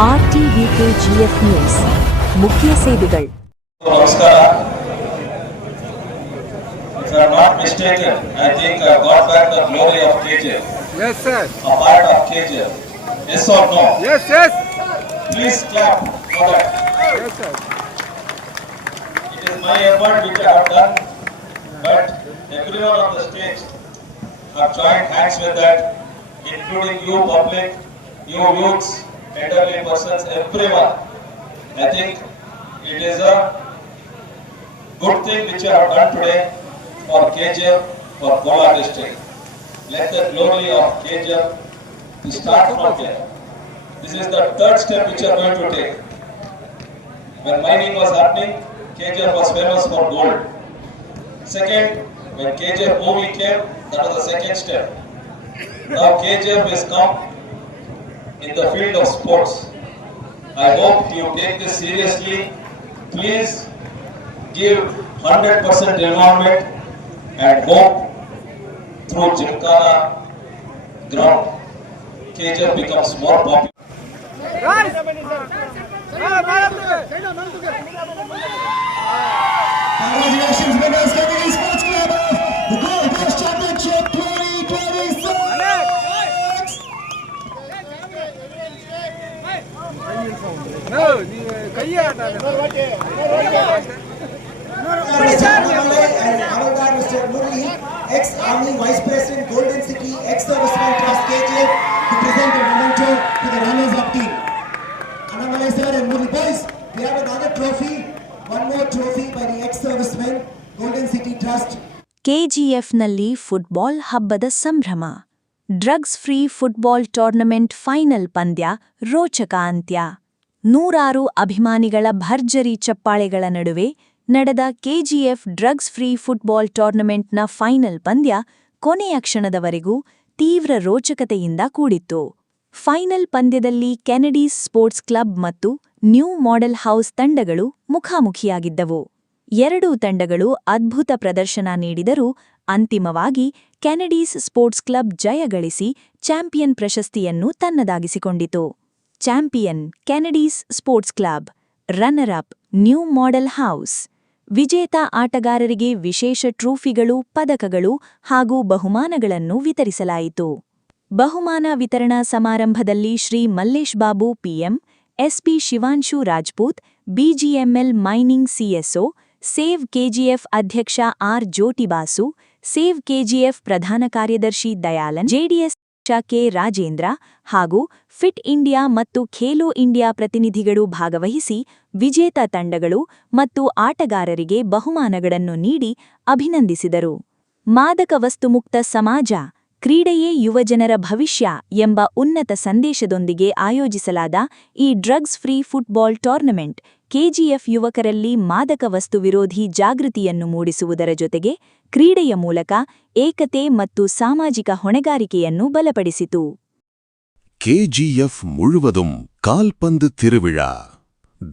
RTVKGF News ಮುಖ್ಯ ಸೇವೆಗಳು. ನಮಸ್ಕಾರ. If I am not mistaken, I think I got back the glory of KGF. Yes, sir. A part of KGF. Yes or no? Yes, yes. Please clap for that. Yes, sir. It is my effort which I have done, but everyone on the stage have joined hands with that, including you public, you youths, elderly persons, everyone. I think it is a good thing which you have done today for KGF, for Kola district. Let the glory of KGF start from here. This is the third step which you are going to take. When mining was happening, KGF was famous for gold. Second, when KGF movie came, that was the second step. Now KGF is come in the field of sports. I hope you take this seriously. Please give 100% involvement and hope through Gymkhana ground KGF becomes more popular. Congratulations, winners, Kennedy Sports Club of the Gold Coast Championship 2026. No, ಕೈಯಾಟ And Havaldar Mr. Murli, ex-Army Vice President, Golden City, ex-serviceman Trust KGF, to present a memento to the runners-up team. Annamalai sir and Murli boys, we have another trophy, one more trophy by the ex-serviceman, Golden City Trust. ಕೆಜಿಎಫ್ನಲ್ಲಿ football ಹಬ್ಬದ ಸಂಭ್ರಮ. Drugs free football tournament final ಪಂದ್ಯ ರೋಚಕ ಅಂತ್ಯ. 100 ಅಭಿಮಾನಿಗಳ ಭರ್ಜರಿ ಚಪ್ಪಾಳೆಗಳ ನಡುವೆ ನಡೆದ ಕೆಜಿಎಫ್ ಡ್ರಗ್ಸ್ ಫ್ರೀ ಫುಟ್ಬಾಲ್ ಟೂರ್ನಮೆಂಟ್ನ ಫೈನಲ್ ಪಂದ್ಯ ಕೊನೆಯ ಕ್ಷಣದವರೆಗೂ ತೀವ್ರ ರೋಚಕತೆಯಿಂದ ಕೂಡಿತ್ತು. ಫೈನಲ್ ಪಂದ್ಯದಲ್ಲಿ ಕೆನಡೀಸ್ ಸ್ಪೋರ್ಟ್ಸ್ ಕ್ಲಬ್ ಮತ್ತು ನ್ಯೂ ಮಾಡೆಲ್ ಹೌಸ್ ತಂಡಗಳು ಮುಖಾಮುಖಿಯಾಗಿದ್ದವು. ಎರಡೂ ತಂಡಗಳು ಅದ್ಭುತ ಪ್ರದರ್ಶನ ನೀಡಿದರೂ ಅಂತಿಮವಾಗಿ ಕೆನಡೀಸ್ ಸ್ಪೋರ್ಟ್ಸ್ ಕ್ಲಬ್ ಜಯಗಳಿಸಿ ಚಾಂಪಿಯನ್ ಪ್ರಶಸ್ತಿಯನ್ನು ತನ್ನದಾಗಿಸಿಕೊಂಡಿತು. Champion Kennedy's sports club, runner up new model house. ವಿಜೇತ ಆಟಗಾರರಿಗೆ ವಿಶೇಷ ಟ್ರೋಫಿಗಳು, ಪದಕಗಳು ಹಾಗೂ ಬಹುಮಾನಗಳನ್ನು ವಿತರಿಸಲಾಯಿತು. ಬಹುಮಾನ ವಿತರಣಾ ಸಮಾರಂಭದಲ್ಲಿ Shri Mallesh Babu PM, SP Shivanshu Rajput, BGML mining CSO, save KGF ಅಧ್ಯಕ್ಷ ಆರ್ ಜ್ಯೋತಿಬಾಸು, ಸೇವ್ ಕೆಜಿಎಫ್ ಪ್ರಧಾನ ಕಾರ್ಯದರ್ಶಿ ದಯಾಲನ್, ಜೆಡಿಎಸ್ ಕೆ ರಾಜೇಂದ್ರ ಹಾಗೂ ಫಿಟ್ ಇಂಡಿಯಾ ಮತ್ತು ಖೇಲೋ ಇಂಡಿಯಾ ಪ್ರತಿನಿಧಿಗಳು ಭಾಗವಹಿಸಿ ವಿಜೇತ ತಂಡಗಳು ಮತ್ತು ಆಟಗಾರರಿಗೆ ಬಹುಮಾನಗಳನ್ನು ನೀಡಿ ಅಭಿನಂದಿಸಿದರು. ಮಾದಕ ವಸ್ತು ಮುಕ್ತ ಸಮಾಜ, ಕ್ರೀಡೆಯೇ ಯುವಜನರ ಭವಿಷ್ಯ ಎಂಬ ಉನ್ನತ ಸಂದೇಶದೊಂದಿಗೆ ಆಯೋಜಿಸಲಾದ ಈ drugs free football tournament KGF ಯುವಕರಲ್ಲಿ ಮಾದಕ ವಸ್ತು ವಿರೋಧಿ ಜಾಗೃತಿಯನ್ನು ಮೂಡಿಸುವುದರ ಜೊತೆಗೆ ಕ್ರೀಡೆಯ ಮೂಲಕ ಏಕತೆ ಮತ್ತು ಸಾಮಾಜಿಕ ಹೊಣೆಗಾರಿಕೆಯನ್ನು ಬಲಪಡಿಸಿತು. KGF முழுவதும் கால்பந்து திருவிழா.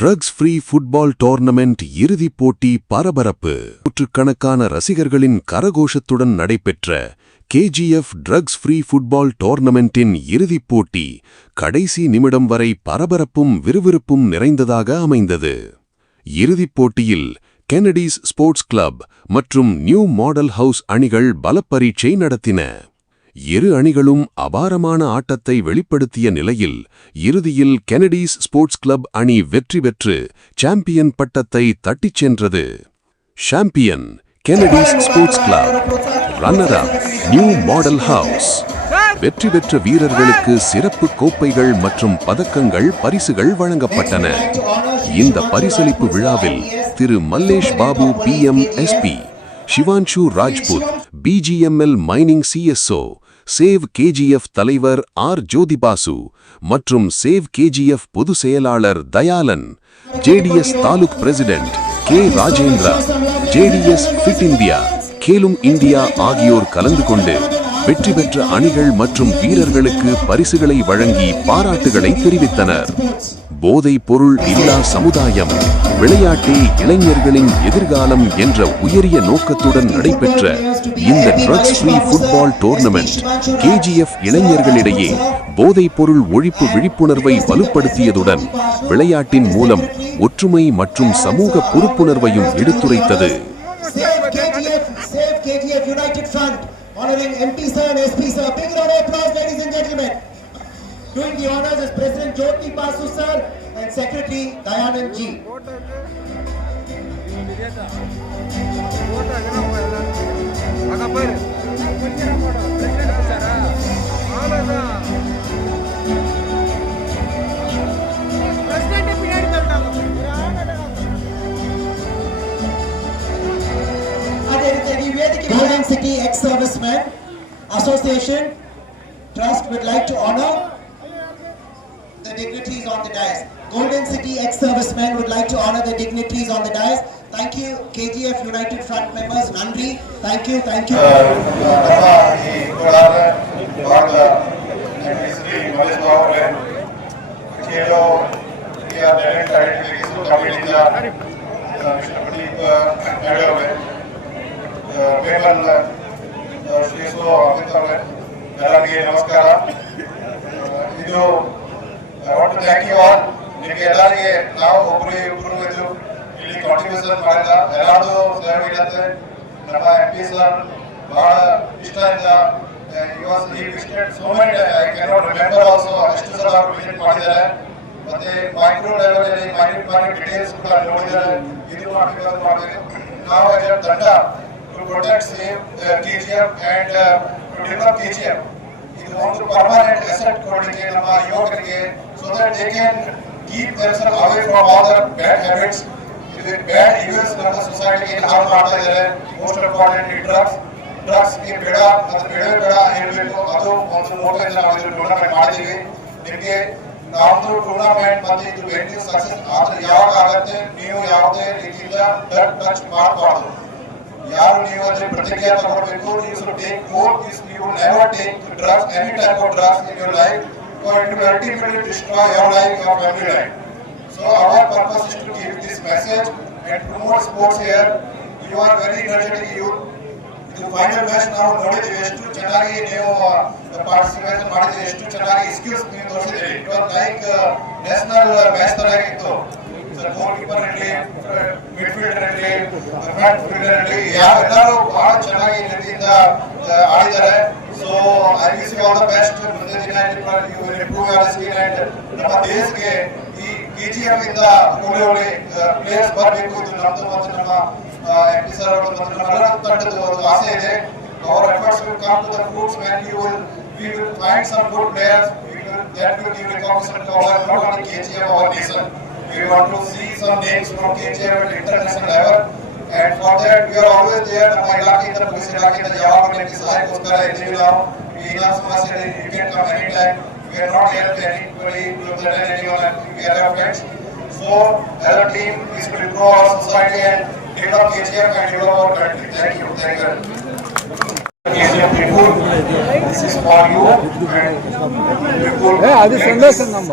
ட்ரக்ஸ் ஃப்ரீ ஃபுட்பால் டோர்னமெண்ட் இறுதிப் போட்டி பரபரப்பு. நூற்றுக்கணக்கான ரசிகர்களின் கரகோஷத்துடன் நடைபெற்ற KGF ட்ரக்ஸ் ஃப்ரீ ஃபுட்பால் டோர்னமெண்டின் இறுதிப் போட்டி கடைசி நிமிடம் வரை பரபரப்பும் விறுவிறுப்பும் நிறைந்ததாக அமைந்தது. இறுதிப் போட்டியில் கெனடீஸ் ஸ்போர்ட்ஸ் கிளப் மற்றும் நியூ மாடல் ஹவுஸ் அணிகள் பலப்பரீட்சை நடத்தின. இரு அணிகளும் அபாரமான ஆட்டத்தை வெளிப்படுத்திய நிலையில் இறுதியில் கெனடீஸ் ஸ்போர்ட்ஸ் கிளப் அணி வெற்றி பெற்று சாம்பியன் பட்டத்தை தட்டிச் சென்றது. Champion Kennedy's sports club, runner up new model house. வெற்றி பெற்ற வீரர்களுக்கு சிறப்பு கோப்பைகள் மற்றும் பதக்கங்கள், பரிசுகள் வழங்கப்பட்டன. இந்த பரிசளிப்பு விழாவில் திரு Mallesh Babu PM SP, Shivanshu Rajput BGML mining CSO, save KGF தலைவர் ஆர் ஜோதிபாசு மற்றும் சேவ் கேஜிஎஃப் பொதுச் செயலாளர் Dayalan, JDS taluk president K Rajendra, JDS fit India, கேலும் இந்தியா ஆகியோர் கலந்து கொண்டு வெற்றி பெற்ற அணிகள் மற்றும் வீரர்களுக்கு பரிசுகளை வழங்கி பாராட்டுகளை தெரிவித்தனர். போதைப் பொருள் இல்லா சமுதாயம், விளையாட்டே இளைஞர்களின் எதிர்காலம் என்ற உயரிய நோக்கத்துடன் நடைபெற்ற இந்த drugs free football tournament KGF இளைஞர்களிடையே போதைப் பொருள் ஒழிப்பு விழிப்புணர்வை வலுப்படுத்தியதுடன் விளையாட்டின் மூலம் ஒற்றுமை மற்றும் சமூக பொறுப்புணர்வையும் எடுத்துரைத்தது. Save KGF United Front, honoring MP sir and SP sir. Big round of applause, ladies and gentlemen. Doing the honors is President Jyoti Basu sir and Secretary Dayanand Ji. Golden City Ex-Servicemen Association Trust would like to honor the dignitaries on the dais. Golden City Ex-Servicemen would like to honor the dignitaries on the dais. Thank you, KGF United Front members. Nandri, thank you, thank you. ಶ್ರೀಸು Amit ಅವರೇ, ಎಲ್ಲರಿಗೆ ನಮಸ್ಕಾರ. ಇದು I want to thank you all. ನಿಮಗೆ ಎಲ್ಲರಿಗೆ ನಾವು ಒಬ್ಬರು ಇಬ್ಬರು ಇಲ್ಲಿ ಕಾಂಟ್ರಿಬ್ಯೂಷನ್ ಮಾಡಿದ ಎಲ್ಲಾರು ಸೇವೆ ಇರುತ್ತೆ. ನಮ್ಮ MP ಸರ್ ಬಹಳ ಇಷ್ಟದಿಂದ he visited so many, I cannot remember also ಎಷ್ಟು ಸಲ ಅವರು ವಿಸಿಟ್ ಮಾಡಿದ್ದಾರೆ. ಮತ್ತೆ ಮೈಕ್ರೋ ಲೆವೆಲ್ ಅಲ್ಲಿ ಮೈನ್ಯೂಟ್ ಡಿಟೇಲ್ಸ್ ಕೂಡ ನೋಡಿದ್ದಾರೆ. ಇದು ಮಾಡಬೇಕು. ನಾವು ದಂಡ to protect, save KGF and to develop KGF. ಇದು ಒಂದು permanent asset ಕೊಡಲಿಕ್ಕೆ ನಮ್ಮ ಯುವಕರಿಗೆ, so that they can keep themselves away from all the bad habits, the bad evils ನಮ್ಮ ಸೊಸೈಟಿಗೆ ಹಾಳು ಮಾಡ್ತಾ ಇದ್ದಾರೆ. ಮೋಸ್ಟ್ ಇಂಪಾರ್ಟೆಂಟ್ಲಿ ಡ್ರಗ್ಸ್ ಗೆ ಬೇಡ, ಅದು ಬೇಡ ಹೇಳಬೇಕು. ಅದು ಒಂದು ಮೋಟದಿಂದ ನಾವು ಇದು ಟೂರ್ನಮೆಂಟ್ ಮಾಡಿದ್ದೀವಿ. ನಿಮಗೆ ನಮ್ದು ಟೂರ್ನಮೆಂಟ್ ಮತ್ತೆ ಇದು ವೆನ್ಯೂ ಸಕ್ಸಸ್ ಆದ್ರೆ ಯಾವಾಗ ಆಗತ್ತೆ, ನೀವು ಯಾವುದೇ ರೀತಿಯಿಂದ ಡ್ರಗ್ ಟಚ್ ಮಾಡಬಾರ್ದು. ಯಾರು ನೀವು ಅದಕ್ಕೆ ಪ್ರತಿಕ್ರಿಯೆ ತಗೊಳ್ಬೇಕು. You should take oath, you will never take drugs, any type of drugs in your life, or it will ultimately destroy your life, your family life. So our purpose is to give this message and promote sports here. You are very energetic youth. ಇದು final match ನಾವು ನೋಡಿದ್ದೀವಿ, ಎಷ್ಟು ಚೆನ್ನಾಗಿ ನೀವು participate ಮಾಡಿದ್ದೀರಿ, ಎಷ್ಟು ಚೆನ್ನಾಗಿ skills ನೀವು ತೋರಿಸಿದ್ದೀರಿ. It was like national match ತರ ಆಗಿತ್ತು. ಗೋಲ್ ಕೀಪರ್ ಇರಲಿ, ಮಿಡ್ಫೀಲ್ಡರ್ ಇರಲಿ, ಫ್ರಂಟ್ ಫೀಲ್ಡರ್ ಇರಲಿ, ಎಲ್ಲರೂ ಬಹಳ ಚೆನ್ನಾಗಿ ರೀತಿಯಿಂದ ಆಡಿದ್ದಾರೆ. So I wish you all the best. ಮುಂದಿನ ದಿನ you will improve your skill and ನಮ್ಮ ದೇಶಕ್ಕೆ ಈ KGF ಇಂದ ಒಳ್ಳೆ ಪ್ಲೇಯರ್ಸ್ ಬರಬೇಕು. ಇದು ನಮ್ಮದು ಮತ್ತು ನಮ್ಮ MP ಸರ್ ಅವರು ಮತ್ತು ನಮ್ಮೆಲ್ಲರ ತಂಡದ ಒಂದು ಆಸೆ ಇದೆ. Our efforts will come to the fruits when we will find some good players. That will give recognition to our not only KGF, our nation. We want to see some names from KGF at international level, and for that we are always there. ನಮ್ಮ ಇಲಾಖೆಯಿಂದ, police ಇಲಾಖೆಯಿಂದ ಯಾವಾಗ ನಿಮಗೆ ಸಹಾಯಕ್ಕೋಸ್ಕರ ಇದ್ದೀವಿ ನಾವು. ಈ ಸಮಸ್ಯೆ you can come anytime. We are not here to anybody to threaten anyone. We are your friends. So as a team, we should grow our society and develop KGF and develop our country. Thank you. Thank you. KGF people, this is for you. ಅದು ಸಂದೇಶ ನಮ್ಮ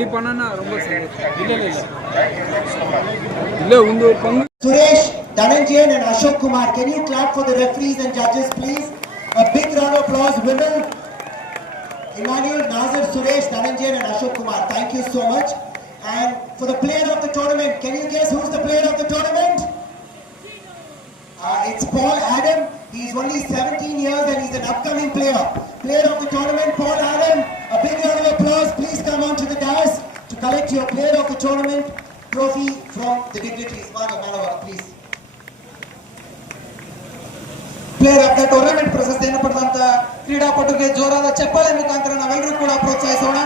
ಈ ಪಣನ ரொம்ப ಇಲ್ಲ ಒಂದು Suresh, Dhananjayan and Ashok Kumar, can you clap for the referees and judges please? A big round of applause. Women, Emmanuel, Nazir, Suresh, Dhananjayan and Ashok Kumar, thank you so much. And for the player of the tournament, can you guess who's the player of the tournament? It's Paul Adam. He's only 17 years and he's an upcoming player. Player of the tournament, Paul Adam. A big round of applause. Please come on to the dais to collect your player of the tournament trophy from the dignitaries. Manava, please. Player of the tournament ಪ್ರಶಸ್ತಿಯನ್ನು ಪಡೆದಂತ ಕ್ರೀಡಾಪಟುಗೆ ಜೋರಾದ ಚಪ್ಪಾಳೆ ಮುಖಾಂತರ ನಾವೆಲ್ಲರೂ ಕೂಡ ಪ್ರೋತ್ಸಾಹಿಸೋಣ.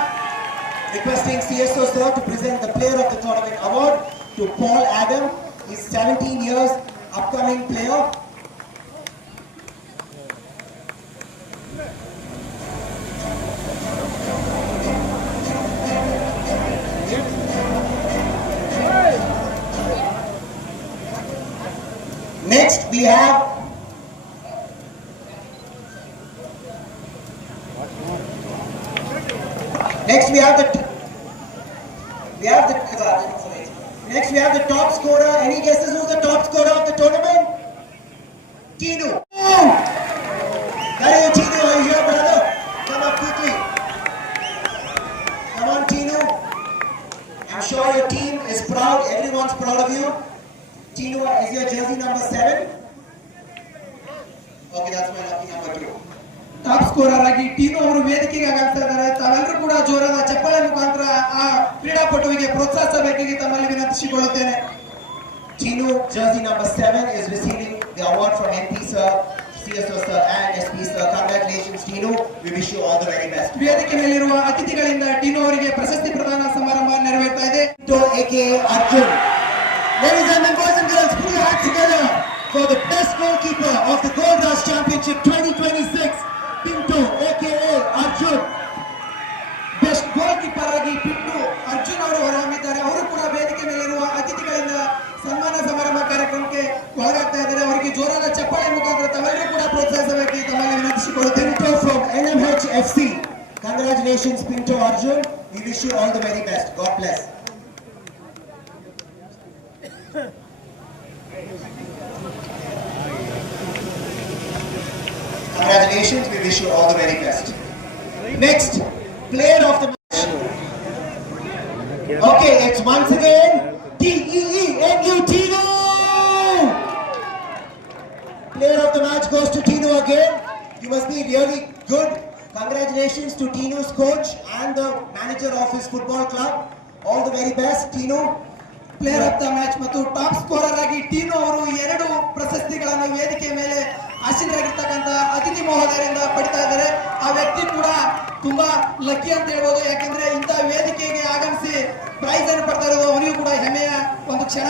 Requesting CSO sir to present the player of the tournament award to Paul Adam. He's 17 years, upcoming player. Next we have Next we have the top scorer. Any guesses who's the top scorer of the tournament? Tinu. Where are you, Tinu? Are you here, brother? Come up quickly. Come on, Tinu. I'm sure your team is proud. Everyone's proud of you. Tinu, is your jersey number 7? Okay, that's my lucky number 2. Top scorer ಆಗಿ ಟೀನು ಅವರು ವೇದಿಕೆಗೆ ಆಗಮಿಸ್ತಾ ಇದ್ದಾರೆ. ತಾವೆಲ್ಲರೂ ಕೂಡ ಜೋರಾದ ಚಪ್ಪಾಳೆ ಮುಖಾಂತರ ಆ ಕ್ರೀಡಾಪಟುವಿಗೆ ಪ್ರೋತ್ಸಾಹಿಸಬೇಕಾಗಿ ತಮ್ಮಲ್ಲಿ ವಿನಂತಿಸಿಕೊಳ್ಳುತ್ತೇನೆ. Tinu, jersey number 7 is receiving the award from MP sir, CSO sir and SP sir. Congratulations, Tinu. We wish you all the very best. ವೇದಿಕೆ ಮೇಲಿರುವ ಅತಿಥಿಗಳಿಂದ ಟೀನು ಅವರಿಗೆ ಪ್ರಶಸ್ತಿ ಪ್ರದಾನ ಸಮಾರಂಭ ನೆರವೇರ್ತಾ ಇದೆ. aka Arjun. Ladies and boys and girls, put your hands together for the best goalkeeper of the Gold Rush Championship 2026, Pinto aka Arjun. Best goal keeper ಆಗಿ ಪಿಂಟು ಅರ್ಜುನ್ ಅವರು ಹೊರಹೊಮ್ಮಿದ್ದಾರೆ. ಅವರು ಕೂಡ ವೇದಿಕೆ ಮೇಲಿರುವ ಅತಿಥಿಗಳಿಂದ ಸನ್ಮಾನ ಸಮಾರಂಭ ಕಾರ್ಯಕ್ರಮಕ್ಕೆ ಒಳಗಾಗ್ತಾ ಇದ್ದಾರೆ. ಅವರಿಗೆ ಜೋರಾದ ಚಪ್ಪಾಳೆ ಮುಖಾಂತರ ತಾವೆಲ್ಲರೂ ಕೂಡ ಪ್ರೋತ್ಸಾಹಿಸಬೇಕಾಗಿ ತಮ್ಮಲ್ಲಿ ವಿನಂತಿಸಿಕೊಳ್ಳುತ್ತೇನೆ. Pinto from NMH FC. Congratulations, Pinto Arjun. We wish you all the very best. God bless. Congratulations. We wish you all the very best. Next, player of the match. Okay, it's once again Teenu. Player of the match goes to Tinu again. You must be really good. Congratulations to Tinu's coach and the manager of his football club. All the very best, Tinu. Player of the match ಮತ್ತು top scorer ಆಗಿ ಟೀನು ಅವರು 2 ಪ್ರಶಸ್ತಿಗಳನ್ನು ವೇದಿಕೆ ಮೇಲೆ ಆಸೀನರಾಗಿರ್ತಕ್ಕಂಥ ಅತಿಥಿ ಮಹೋದಯರಿಂದ ಪಡಿತಾ ಇದ್ದಾರೆ. ಆ ವ್ಯಕ್ತಿ ಕೂಡ ತುಂಬಾ ಲಕ್ಕಿ ಅಂತ ಹೇಳ್ಬೋದು. ಯಾಕಂದ್ರೆ ಇಂಥ ವೇದಿಕೆಗೆ ಆಗಮಿಸಿ ಪ್ರೈಸ್ ಅನ್ನು ಪಡ್ತಾ ಇರೋದು ಅವನಿಗೂ ಕೂಡ ಹೆಮ್ಮೆಯ ಒಂದು ಕ್ಷಣ.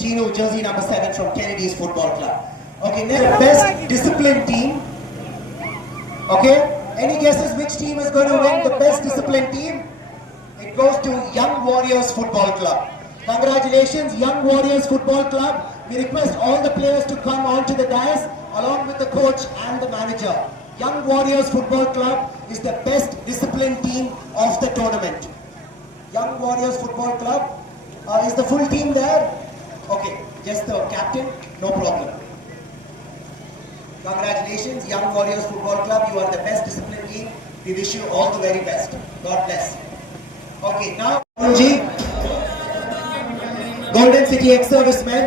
Tinu, jersey number 7 from Kennedy's Football Club. Okay, next, best disciplined team. Okay, any guesses which team is going to win the best disciplined team? It goes to Young Warriors Football Club. Congratulations, Young Warriors Football Club. We request all the players to come onto the dais along with the coach and the manager. Young Warriors Football Club is the best disciplined team of the tournament. Young Warriors Football Club, is the full team there? Okay, just the captain, no problem. Congratulations, Young Warriors Football Club. You are the best disciplined team. We wish you all the very best. God bless. Okay, now, Ji, Golden City ex-servicemen,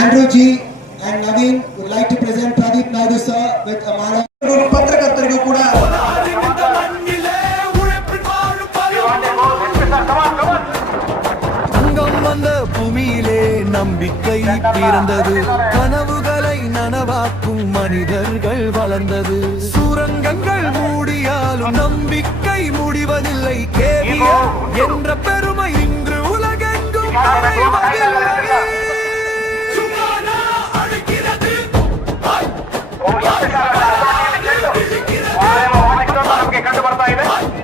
Andrew G and Naveen would like to present Pradeep Naidu sir with a mala. ಪತ್ರಕರ್ತರಿಗೂ ಕೂಡ தங்கம் வந்த பூமியிலே நம்பிக்கை பிறந்தது. கனவுகளை நனவாக்கும் மனிதர்கள் வளர்ந்தது. சுரங்கங்கள் மூடியாலும் நம்பிக்கை முடிவதில்லை. கேவியர் என்ற பெருமை இன்று உலகெங்கும் பரவுவதில்லை.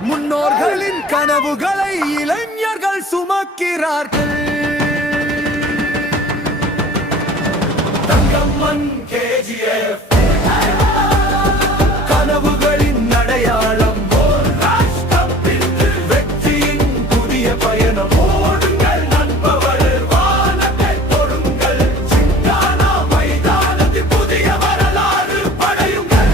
முன்னோர்களின் கனவுகளை இளைஞர்கள் சுமக்கிறார்கள். தங்கம்மன் KGF கனவுகளின் அடையாளம். வெற்றியின் புதிய பயணம். ஓடுங்கள் நண்பவர் வானத்தை தொடுங்கள். சிங்கானா மைதானத்தில் புதிய வரலாறு படையுங்கள்.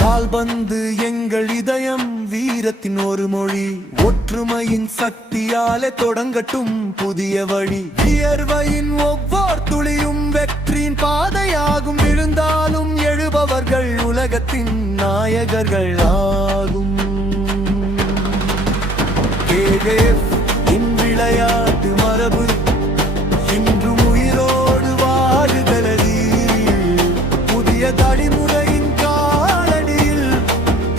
கால்பந்து எங்கள் இதயம், வீரத்தின் ஒரு மொழி. ஒற்றுமையின் சக்தியாலே தொடங்கட்டும் புதிய வழி. வியர்வையின் ஒவ்வொரு துளியும் வெற்றியின் பாதையாகும். விழுந்தாலும் எழுபவர்கள் உலகத்தின் நாயகர்கள் ஆகும். KGF இன் விளையாட்டு மரபு இன்றும் உயிரோடு வாழுகிறது. புதிய தலைமுறையின் காலடியில்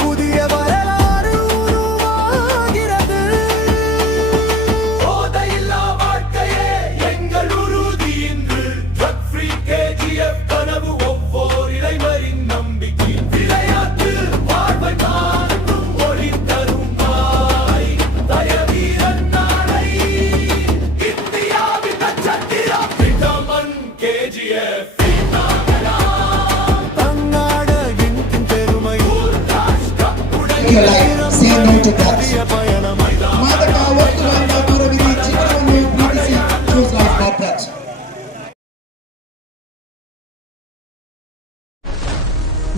புதிய வரலாறு உருவாகிறது. போதையில்லா வாழ்க்கையே எங்கள் உறுதி இன்று. ட்ரக் ஃப்ரீ KGF கனவு ஒவ்வொரு இளைஞரின் நம்பிக்கை. விளையாட்டு வாழ்வை மாற்றும் ஒளி தரும் தாய். தயவீரன் நாளை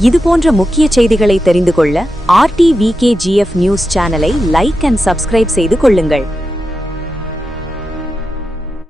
இதுபோன்ற முக்கிய செய்திகளை தெரிந்து கொள்ள RTVKGF நியூஸ் சேனலை லைக் அண்ட் சப்ஸ்கிரைப் செய்து கொள்ளுங்கள்.